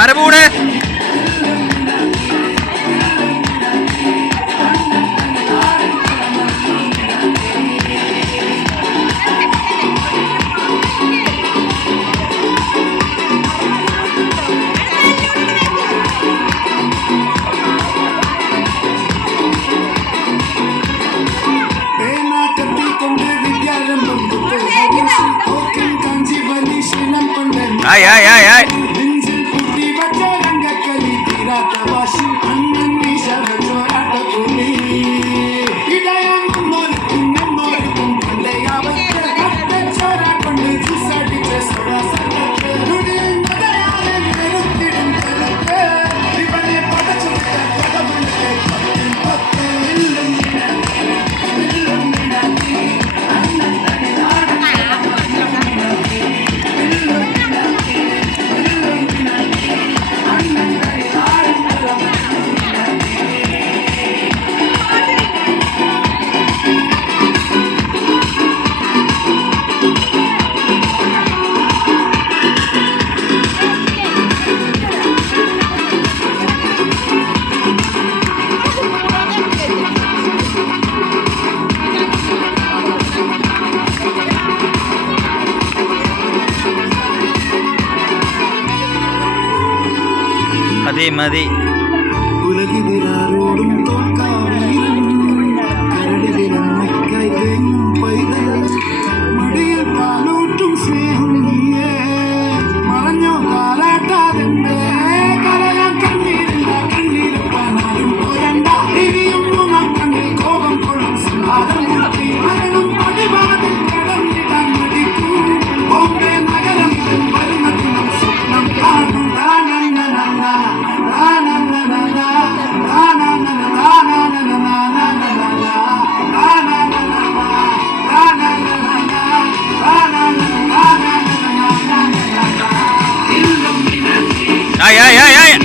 ആരെ പോണേ? ആയ് ആയ് ആയ് ആയ് മതി മതി. ഉലകിതിരാരോടും തോൽക്കാവീരം കരടിലിറങ്ങായി തേങ്ങും പൈതൽ മടിയിൽ പാലൂറ്റും സ്നേഹം നീയേ മറഞ്ഞോ കാലാട്ടാതെന്തേ കരയാൻ കണ്ണീരില്ല കണ്ണീരപ്പാനാലും പോരണ്ട ഇനിയും മൂന്നാം കണ്ണിൽ കോപം കൊള്ളും സിംഹാരം മുട്ടി മരണം പടിവാതിൽ കടന്നിടാൻ മടിക്കും ബോംബെ നഗരം വരുന്ന ദിനം സ്വപ്നം കാണും ആയ് ആയ് ആയ് ആയ്